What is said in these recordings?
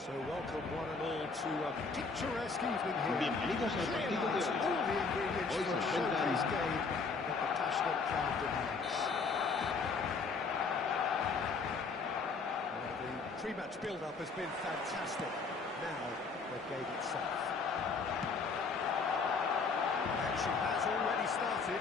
So welcome one and all to a picturesque evening here. Bienvenidos al partido de hoy. All the ingredients Hoy for a se showcase enfrentan game that the passionate crowd demands. The pre-match build-up has been fantastic. Now the game itself. Action has already started.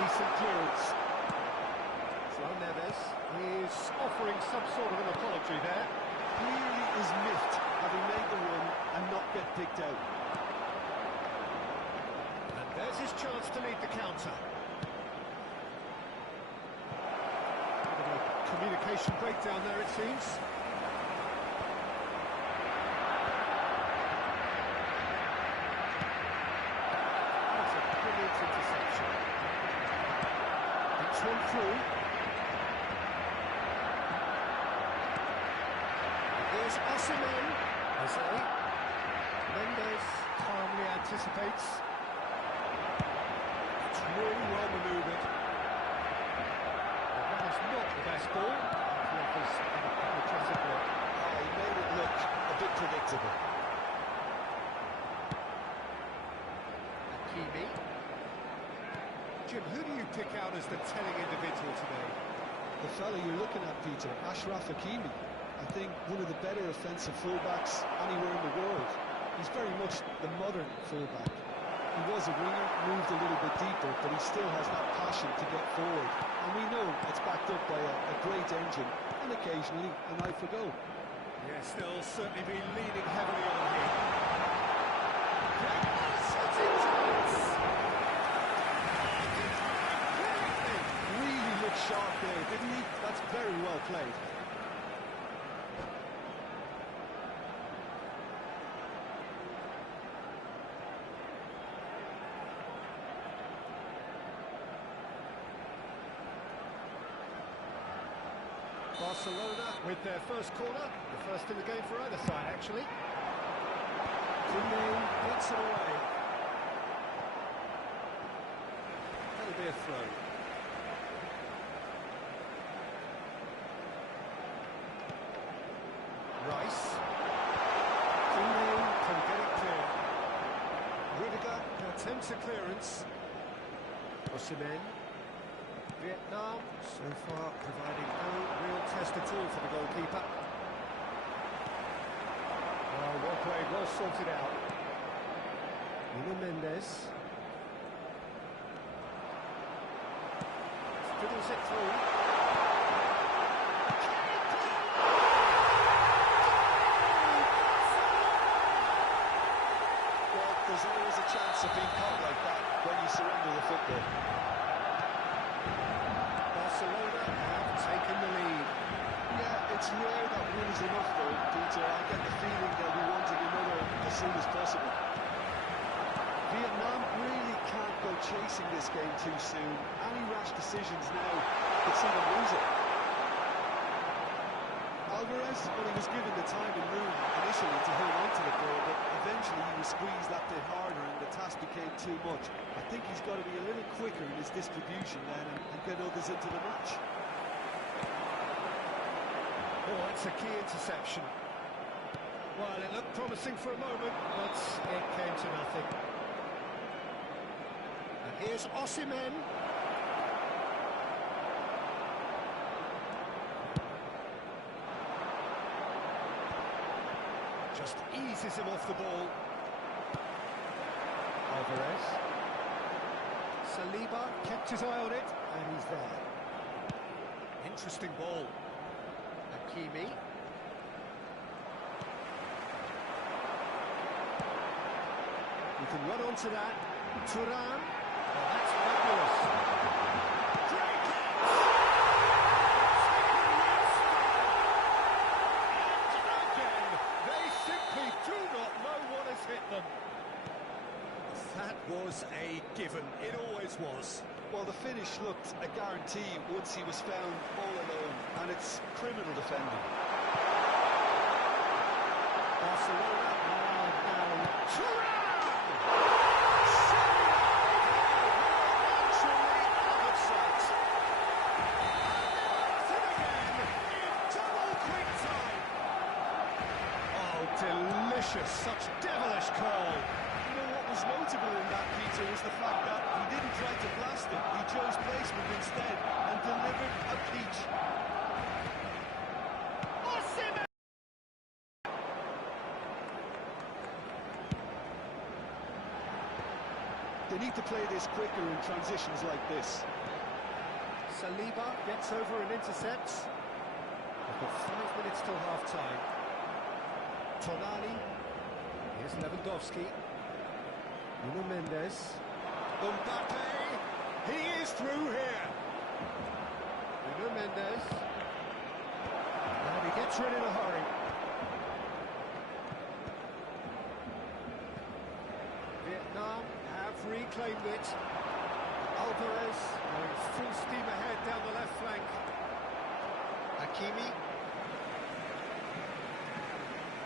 Decent clearance. João Neves is offering some sort of an apology there. Clearly is miffed having made the run and not get picked out. And there's his chance to lead the counter. Bit of a communication breakdown there, it seems. That's a brilliant interception. One through. Here's Osimhen. Jose. Mendes calmly anticipates. It's really well manoeuvred. That is not the best ball. He offers an apologetic look. He made it look a bit predictable. Hakimi. Jim, who do you pick out as the telling individual today? The fella you're looking at, Peter, Achraf Hakimi. I think one of the better offensive fullbacks anywhere in the world. He's very much the modern fullback. He was a winger, moved a little bit deeper, but he still has that passion to get forward. And we know it's backed up by a great engine, and occasionally an eye for goal. Yes, they'll certainly be leaning heavily on him. Great shooting chance! Sharp there, didn't he? That's very well played. Barcelona with their first corner, the first in the game for either side, actually. Koundé gets it away. That'll be a throw. Rice. Koundé can get it clear. Rudiger attempts a clearance. Osimhen. Vietnam so far providing no real test at all for the goalkeeper. Well played, well sorted out. Nuno Mendes. Fiddles it through. There's always a chance of being caught like that when you surrender the football. Barcelona have taken the lead. Yeah, it's rare that one is enough though, Peter. I get the feeling they'll be wanting another as soon as possible. Vietnam really can't go chasing this game too soon. Any rash decisions now could see them lose it. Alvarez, well, he was given the time and room initially to hold on to the ball, but eventually he was squeezed that bit harder and the task became too much. I think he's got to be a little quicker in his distribution then and get others into the match. Oh, it's a key interception. Well, it looked promising for a moment, but it came to nothing. And here's Osimhen. Just eases him off the ball. Alvarez. Saliba kept his eye on it, and he's there. Interesting ball. Hakimi. We can run on to that. Thuram. Oh, that's fabulous. Great catch! And again, they simply do not know what has hit them. That was a given. It always was. Well, the finish looked a guarantee once he was found all alone, and it's criminal defending. Barcelona are Delicious, such devilish call. You know what was notable in that, Peter, was the fact that he didn't try to blast it. He chose placement instead and delivered a peach. They need to play this quicker in transitions like this. Saliba gets over and intercepts. We've got 5 minutes till half-time. Tonali, here's Lewandowski, Nuno Mendes, Mbappe, he is through here. Nuno Mendes, and he gets rid in a hurry. Vietnam have reclaimed it. Alvarez going full steam ahead down the left flank. Hakimi.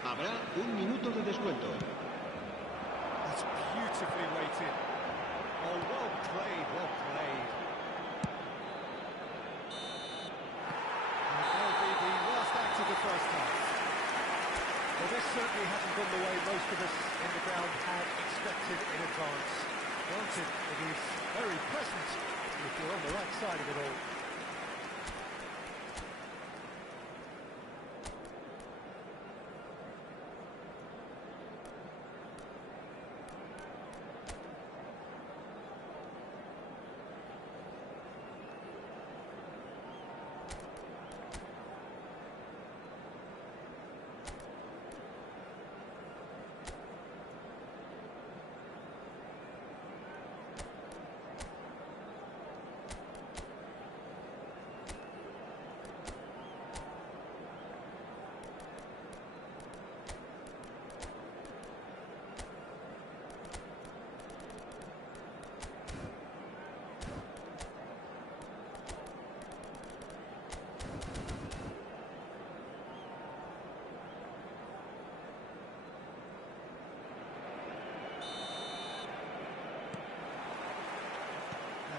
Habrá un minuto de descuento. That's beautifully weighted. Oh, well played, well played. And that'll be the last act of the first half. Well, this certainly hasn't gone the way most of us in the ground had expected in advance. Granted, it is very pleasant if you're on the right side of it all.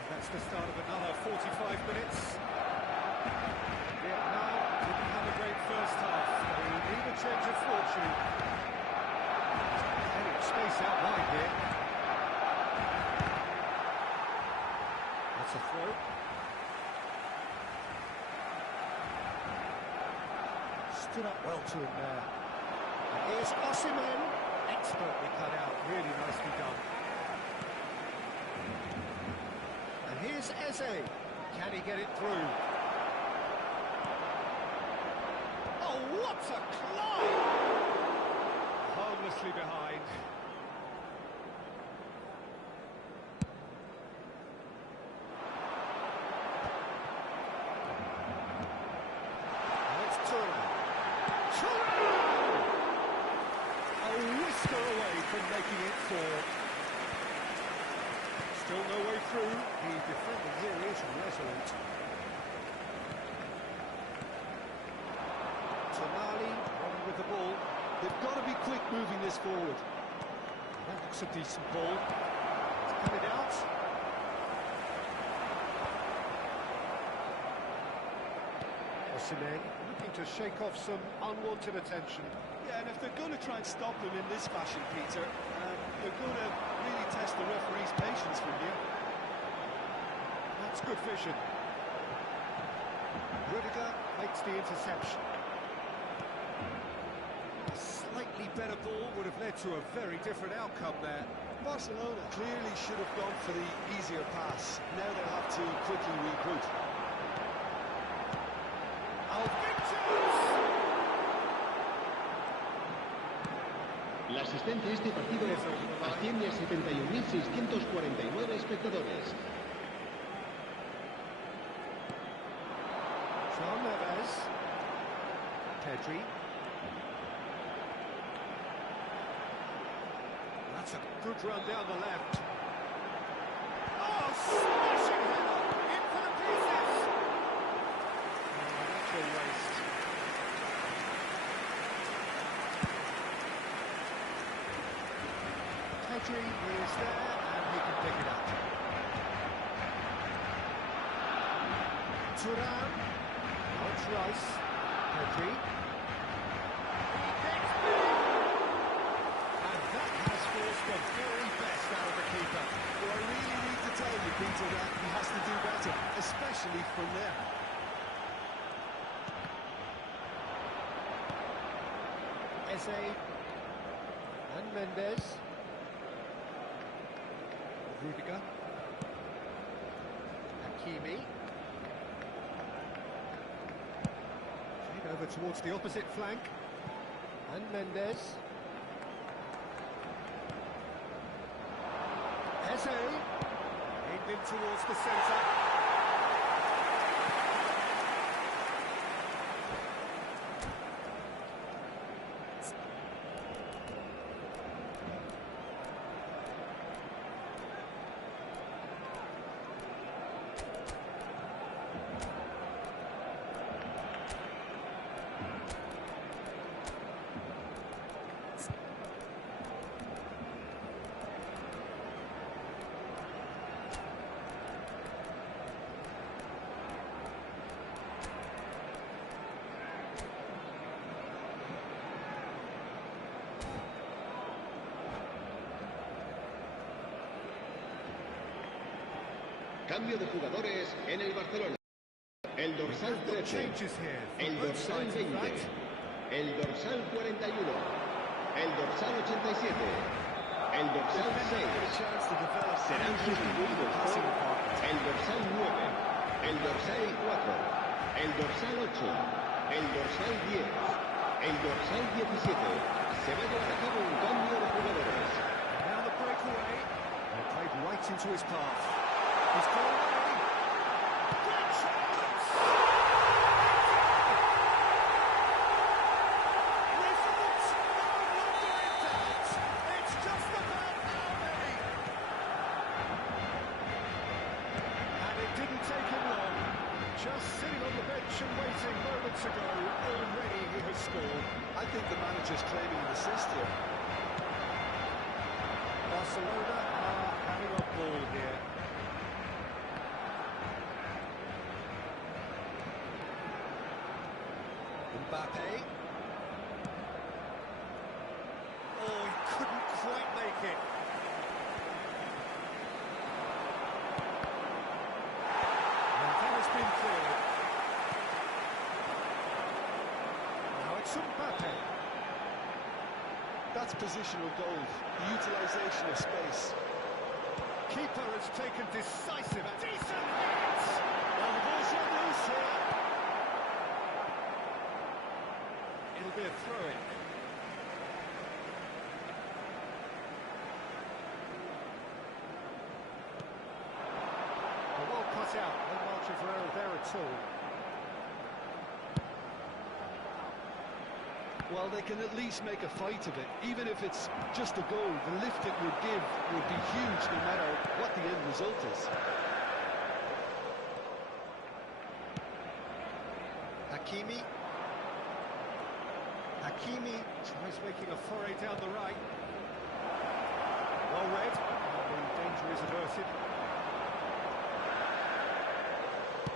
That's the start of another 45 minutes. Vietnam didn't have a great first half. They need a change of fortune. Plenty of space out wide here. That's a throw. Stood up well to him there. And here's Osimhen. Expertly cut out. Really nicely done. Here's Eze. Can he get it through? Oh, what a climb! Harmlessly behind. Now it's Thuram. Thuram! A whisker away from making it 4. Still no way through. The defender here is resolute. Tonali running with the ball. They've got to be quick moving this forward. That looks a decent ball. He's cut it out. Osimhen looking to shake off some unwanted attention. Yeah, and if they're going to try and stop them in this fashion, Peter, they're going to really test the referee's patience from you. That's good vision. Rudiger makes the interception. A slightly better ball would have led to a very different outcome there. Barcelona clearly should have gone for the easier pass. Now they'll have to quickly regroup. La asistencia a este partido asciende a 71.649 espectadores. João Neves. Pedri. That's a good run down the left. Oh, smashing header! In for the pieces! Oh, that's a waste. trajectory is there, and he can pick it up. Turan, now it's Rice, Pedri. He gets big! And that has forced the very best out of the keeper. Well, I really need to tell you, Peter, that he has to do better, especially from there. Eze and Mendes. Rudiger. Hakimi. Played over towards the opposite flank. And Mendes. Eze. Aimed in towards the centre. Cambio de jugadores en el Barcelona. El dorsal 13, el dorsal 20, el dorsal 41, el dorsal 87, el dorsal 6. Serán sustituidos por el dorsal 9, el dorsal 4, el dorsal 8, el dorsal 10, el dorsal 17. Se va a llevar a cabo un cambio de jugadores. Now the breakaway. They played right into his path. He's gone away. Good chance! Results no longer in doubt. It's just about how many. And it didn't take him long. Just sitting on the bench and waiting moments ago, already he has scored. I think the manager's claiming an assist here. Barcelona are having a ball here. Mbappe. Oh, he couldn't quite make it. And that has been cleared. Now it's Mbappe. That's positional gold, the utilisation of space. Keeper has taken decisive, decent hits. Well, the ball's run loose here. It'll be a throw-in. Well cut out, no margin for error there at all. Well, they can at least make a fight of it. Even if it's just a goal, the lift it would give would be huge no matter what the end result is. Hakimi. Hakimi tries making a foray down the right. Well read. The danger is averted.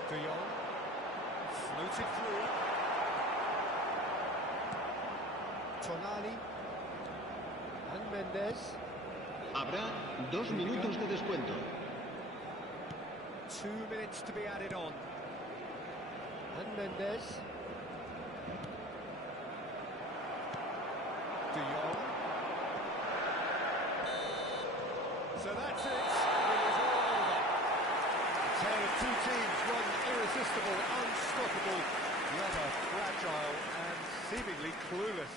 De Jong. Floated through. Tonali. And Mendes. Habrá 2 minutos de descuento. 2 minutes to be added on. And Mendes. De Jong. So that's it. It is all over. A tale of two teams, one irresistible, unstoppable, the other fragile and seemingly clueless.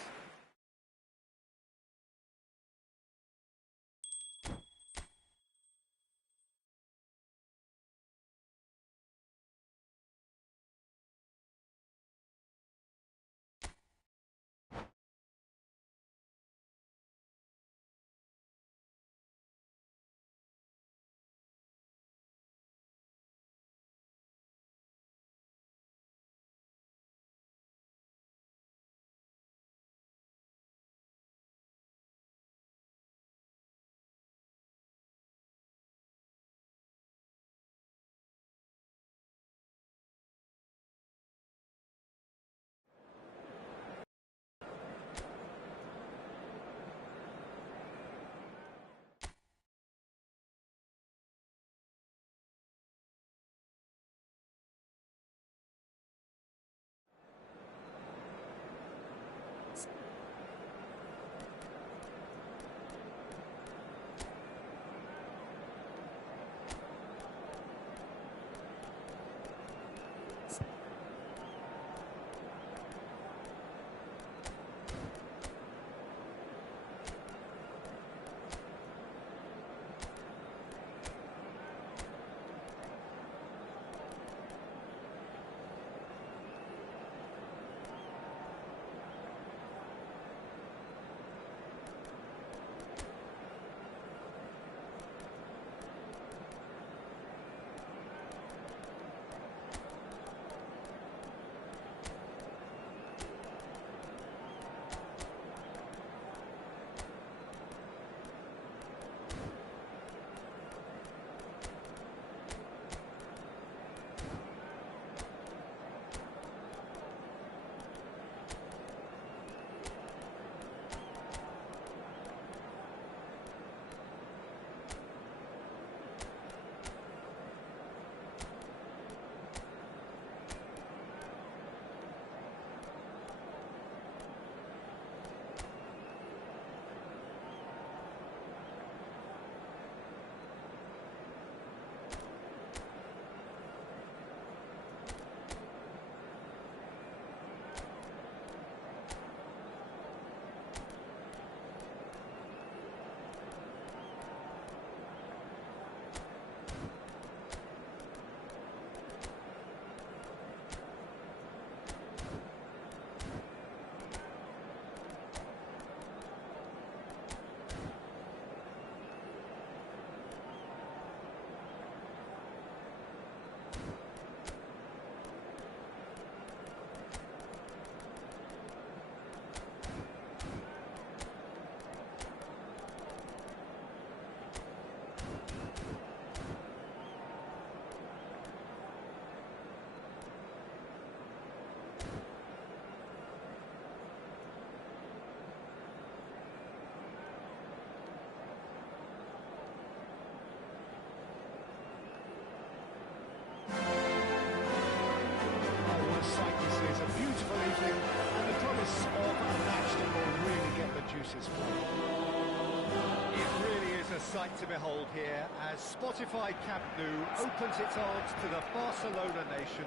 sight to behold here as Spotify Camp Nou opens its arms to the Barcelona nation,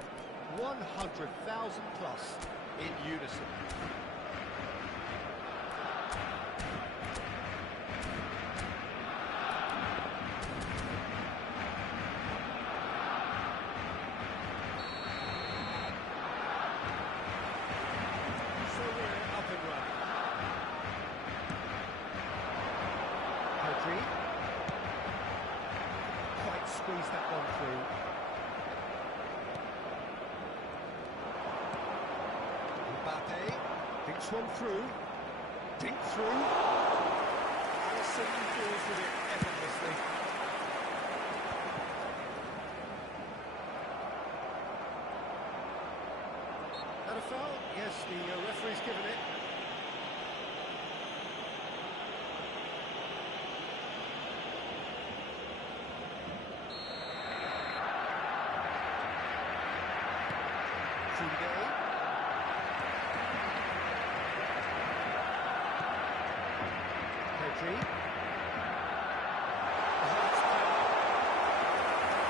100,000 plus in unison. So we're up and running. Quite squeeze that one through. Mbappe thinks one through. Dink through. Alisson deals with it effortlessly. And a foul? Yes, the referee's given it. Pedri.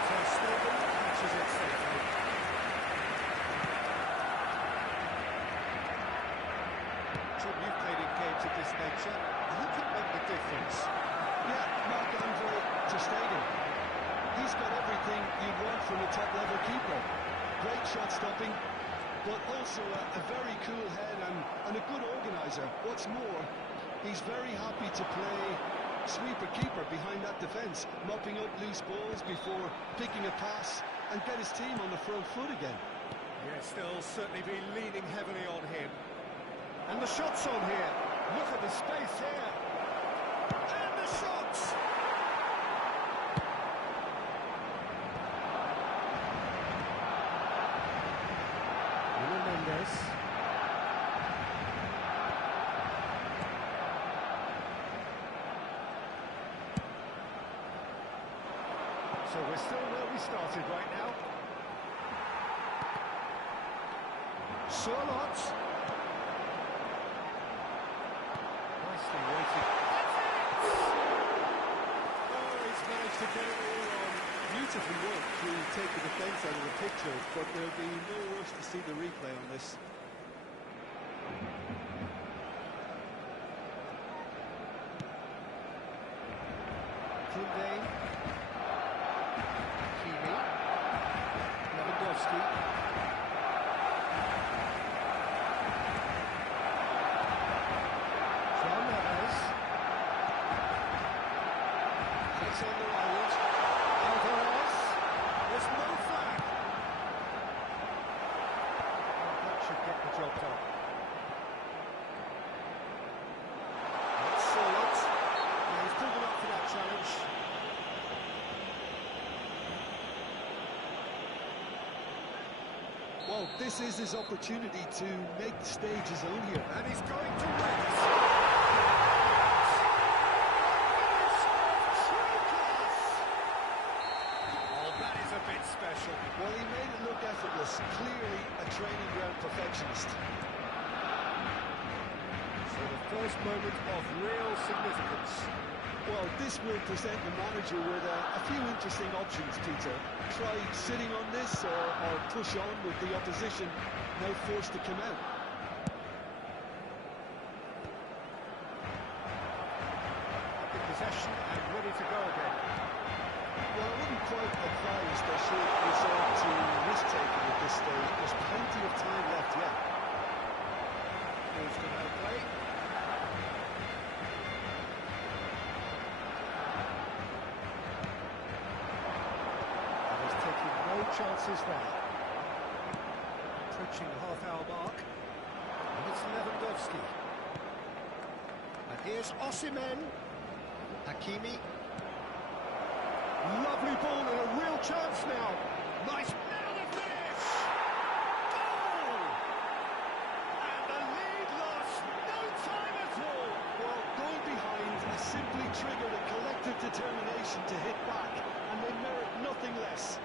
Ter Stegen catches it safely. Jim, you've played in games of this nature. Who can make the difference? Yeah, Marc-Andre Ter Stegen. He's got everything you'd want from a top-level keeper. Great shot stopping, but also a very cool head and a good organiser. What's more, he's very happy to play sweeper-keeper behind that defence, mopping up loose balls before picking a pass and get his team on the front foot again. Yes, they'll certainly be leaning heavily on him. And the shot's on here. Look at the space here. And the shots! So we're still where we started right now. Surlot. Nicely waited. Oh, he's managed to get it all on. Beautifully worked to take the defence out of the picture, but there'll be no rush to see the replay on this. Koundé. Hakimi. Lewandowski. João Neves. Alexander-Arnold. Alvarez. There's no flag. Well, that should get the job done. That's Surlot. Yeah, he's pulled him up for that challenge. Well, this is his opportunity to make the stage his own here. And he's going to win it. Oh, that is a bit special. Well, he made it look effortless. Clearly a training ground perfectionist. So the first moment of real significance. Well, this will present the manager with a few interesting options, Peter. Try sitting on this or push on with the opposition now forced to come out. Up in possession and ready to go again. Well, I wouldn't quite advise they should resort to risk-taking at this stage. There's plenty of time left yet. Moves to no play. No chances there. Approaching the half-hour mark. And it's Lewandowski. And here's Osimhen. Hakimi. Lovely ball and a real chance now. Nice. Now the finish! Goal! And the lead lost no time at all. Well, going behind has simply triggered a collective determination to hit back, and they merit nothing less.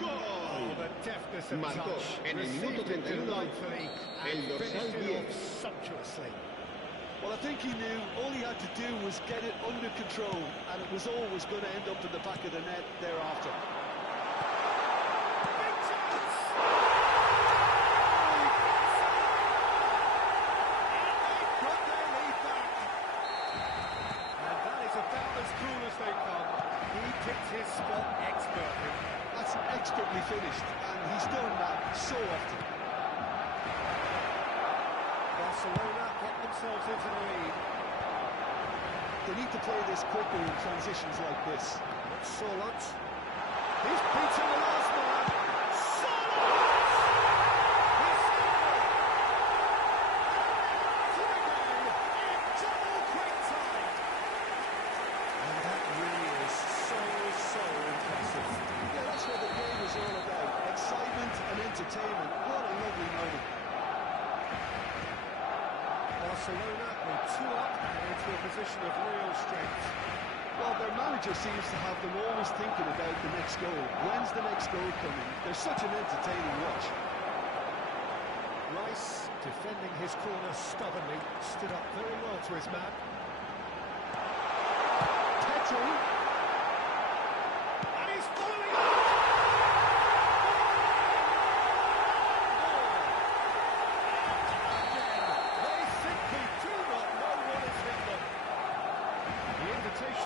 ¡Gol! Oh, the deftness of Marcó touch. en el minuto Received it 31 delightfully el and dorsal finished it 10. off sumptuously. Well, I think he knew all he had to do was get it under control, and it was always going to end up in the back of the net thereafter. Big chance! And they've got their lead back. And that is about as cool as they come. He picked his spot expertly. That's expertly finished, and he's done that so often. Barcelona get themselves into the lead. They need to play this quicker in transitions like this. It's Solot. He's beaten the last man. Solot! He's scored! And again in double quick time. And that really is so impressive. Yeah, that's what the game is all about. Excitement and entertainment. What a lovely moment. Barcelona with 2 up and into a position of real strength. Well, their manager seems to have them always thinking about the next goal. When's the next goal coming? They're such an entertaining watch. Rice, defending his corner stubbornly, stood up very well to his man. Petri. And he's following up!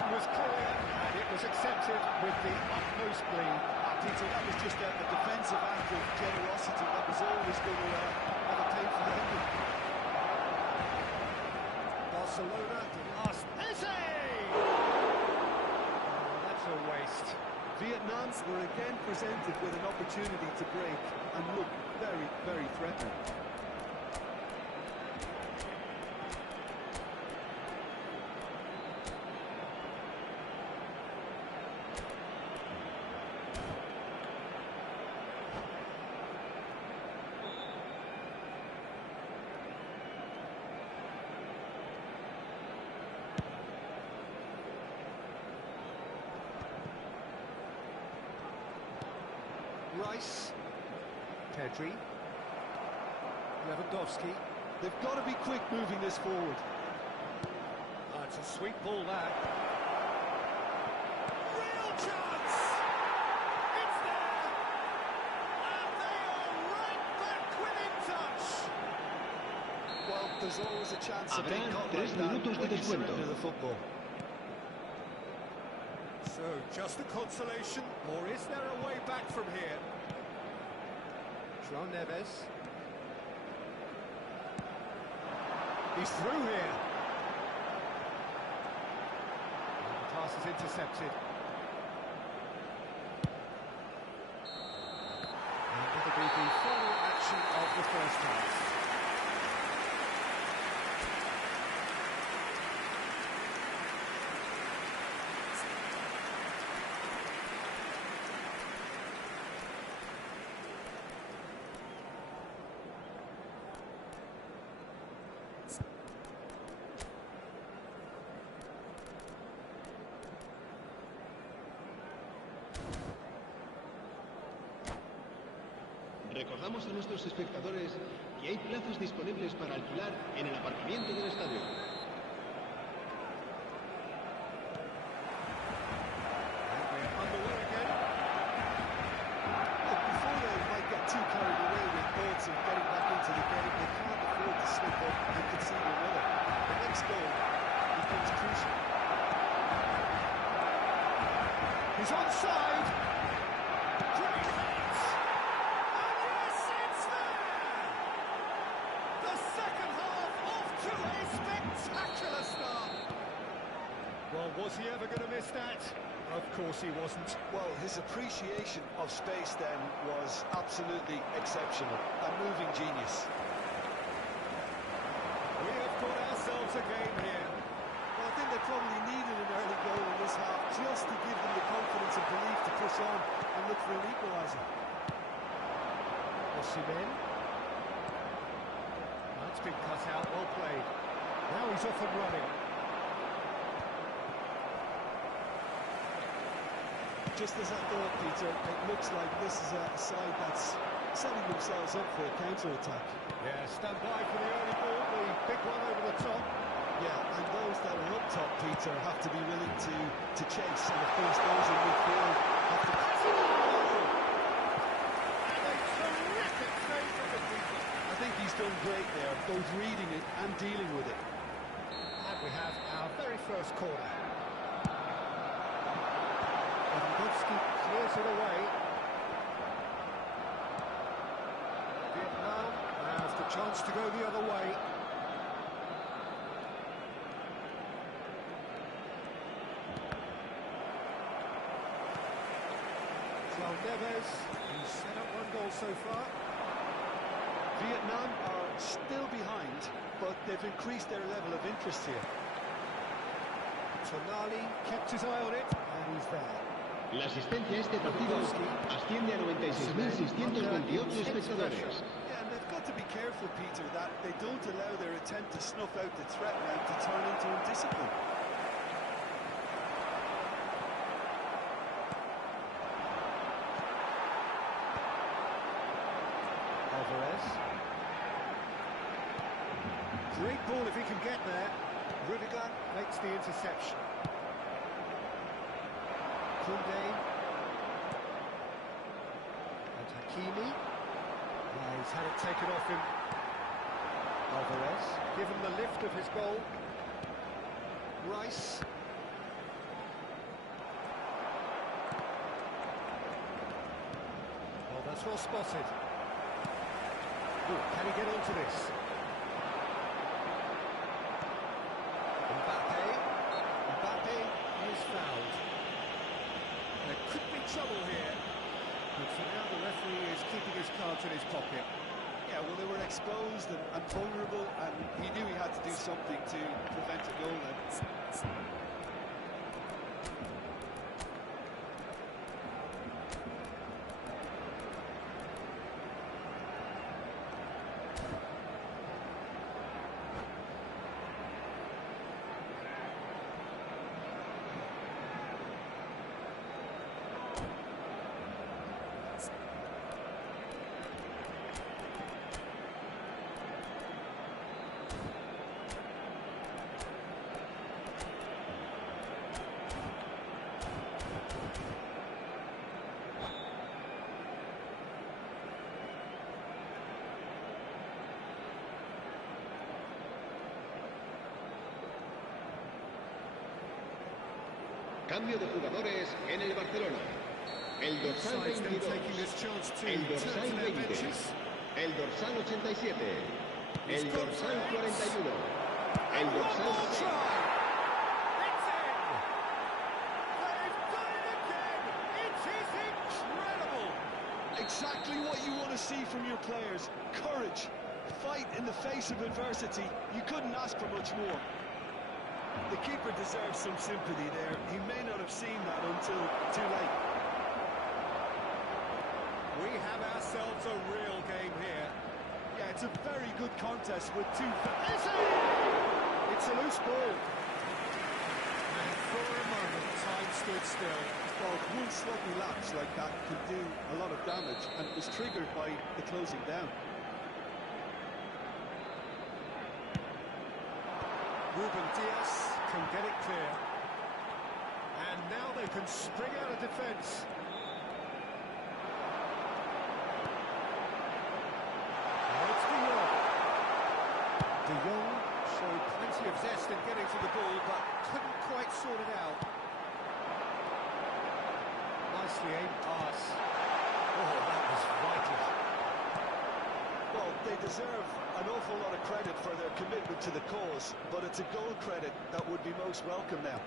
Was clear and it was accepted with the utmost glee. Peter, that was just a defensive act of generosity that was always going to have a pain for the ending. Barcelona to last. Oh, that's a waste. Vietnam were again presented with an opportunity to break and look very, very threatening. Rice, Pedri, Lewandowski. They've got to be quick moving this forward. It's a sweet ball that. Real chance! It's there! And they are right back within touch! Well, there's always a chance of Habrá being caught 3 like that minutos de when you descuento. surrender the football. So, just a consolation, or is there a way back from here? João Neves. He's through here. And the pass is intercepted. And it'll be the final action of the first half. Recordamos a nuestros espectadores que hay plazas disponibles para alquilar en el aparcamiento del estadio. And we're underway again. Look, before they might get too carried away with thoughts of getting back into the game, they can't afford to slip up and concede another. The next goal becomes crucial. He's onside. Great hits. And yes, it's there. The second half off to a spectacular start. Well, was he ever going to miss that? Of course he wasn't. Well, his appreciation of space then was absolutely exceptional. A moving genius. We have got ourselves a game here. Well, I think they probably needed an early goal in this half just to give them the confidence and belief to push on and look for an equaliser. Osimhen. That's been cut out, well played. Now he's off and running. Just as I thought, Peter, it looks like this is a side that's setting themselves up for a counter-attack. Yeah, stand by for the early ball, the big one over the top. Yeah, and those that are up top, Peter, have to be willing to chase, and of course those in midfield have to... And a terrific save from the keeper. I think he's done great there, both reading it and dealing with it. And we have our very first corner. Lewandowski clears it away. Vietnam has the chance to go the other way. Neves, he's set up one goal so far. Vietnam are still behind, but they've increased their level of interest here. Tonali kept his eye on it, and he's there. La asistencia a este partido asciende a 96.628 espectadores. Yeah, and they've got to be careful, Peter, that they don't allow their attempt to snuff out the threat now to turn into indiscipline. Great ball if he can get there. Rudiger makes the interception. Koundé. And Hakimi. He's had it taken off him. Alvarez. Given the lift of his goal. Rice. Oh, that's well spotted. Ooh, can he get onto this? Mbappe is fouled. There could be trouble here. But for now the referee is keeping his cards in his pocket. Yeah, well, they were exposed and vulnerable, and he knew he had to do something to prevent a goal then. Cambio de jugadores en el Barcelona. El dorsal 22, el dorsal 20, el dorsal 87, el dorsal 41, el dorsal 6. Exactly what you want to see from your players. Courage, fight in the face of adversity. You couldn't ask for much more. The keeper deserves some sympathy there. He may not have seen that until too late. We have ourselves a real game here. Yeah, it's a very good contest with two... It's a loose ball. And for a moment, time stood still. Well, one sloppy lapse like that could do a lot of damage, and it was triggered by the closing down. Ruben Dias can get it clear. And now they can spring out of defence. It's De Jong. De Jong showed plenty of zest in getting to the ball, but couldn't quite sort it out. Nicely aimed pass. Oh, that was vital. Well, they deserve an awful lot of credit for their commitment to the cause, but it's a goal credit that would be most welcome now.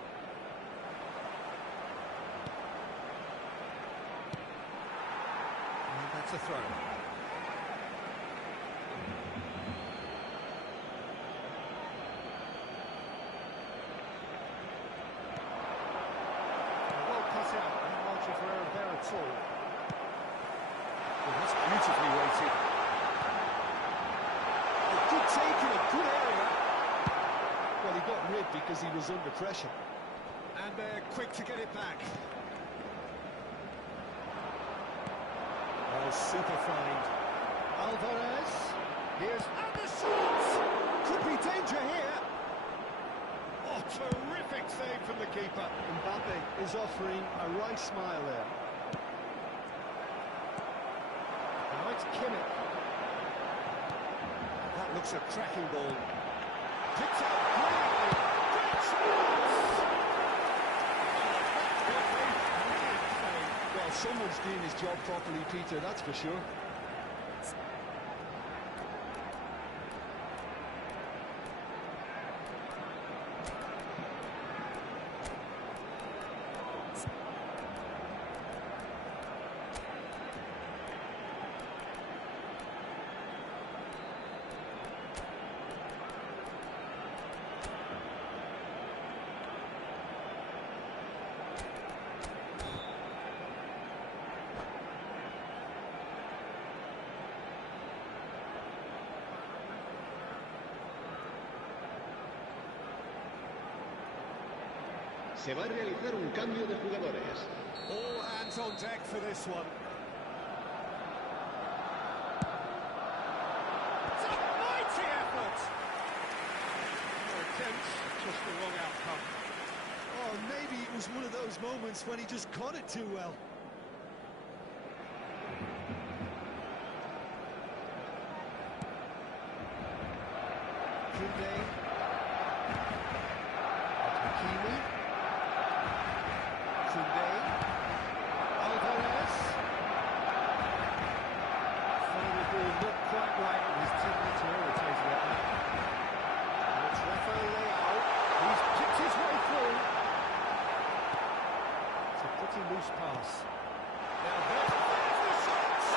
And that's a throw. Well cut out, no margin for error there at all. Well, that's beautifully weighted. Good take in a good area. Well, he got rid because he was under pressure. And they're quick to get it back. Oh, super find. Alvarez. Here's... And the shot! Could be danger here. Terrific save from the keeper. Mbappe is offering a right smile there. Now it's Kimmich. That looks a cracking ball. Picked out brilliantly. Great chance! Well, someone's doing his job properly, Peter, that's for sure. Se va a realizar un cambio de jugadores. All hands on deck for this one. It's a mighty effort! No attempt, just the wrong outcome. Oh, maybe it was one of those moments when he just caught it too well. Koundé. Hakimi. Koundé. Alvarez. Final ball not quite right, and his teammates are irritated at that. And it's Rafael Leao. He's kicked his way through. It's a pretty loose pass. Now there's the shots!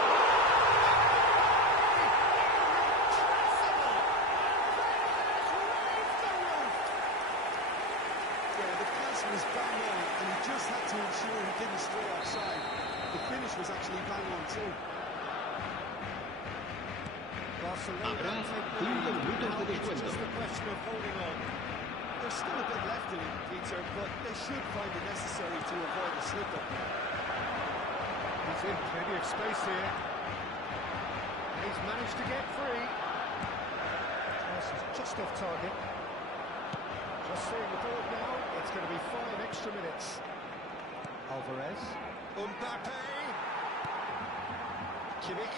Yeah, the pass was bang on, and he just had to ensure he didn't stray offside. The finish was actually bang on too. Barcelona Habrá take the 5 lead. minutos Now de it's descuento. just a question of holding on. There's still a bit left in it, Peter, but they should find it necessary to avoid a slip-up. He's in plenty of space here. And he's managed to get free. Pass is just off target. Just seeing the board now, it's going to be 5 extra minutes. Alvarez. Mbappe. Kimmich.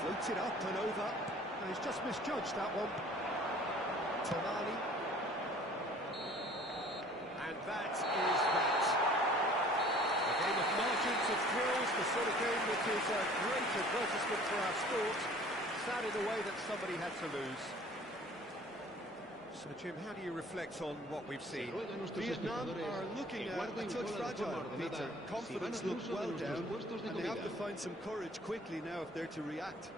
Floats it up and over. And he's just misjudged that one. Tonali. And that is that. A game of margins of thrills, the sort of game that is a great advertisement for our sport. Sad in a way that somebody had to lose. So, Jim, how do you reflect on what we've seen? Vietnam are looking a touch fragile, Peter. Confidence looked well down, and they have to find some courage quickly now if they're to react.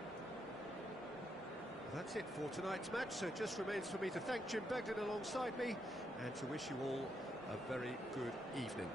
That's it for tonight's match, so it just remains for me to thank Jim Begden alongside me and to wish you all a very good evening.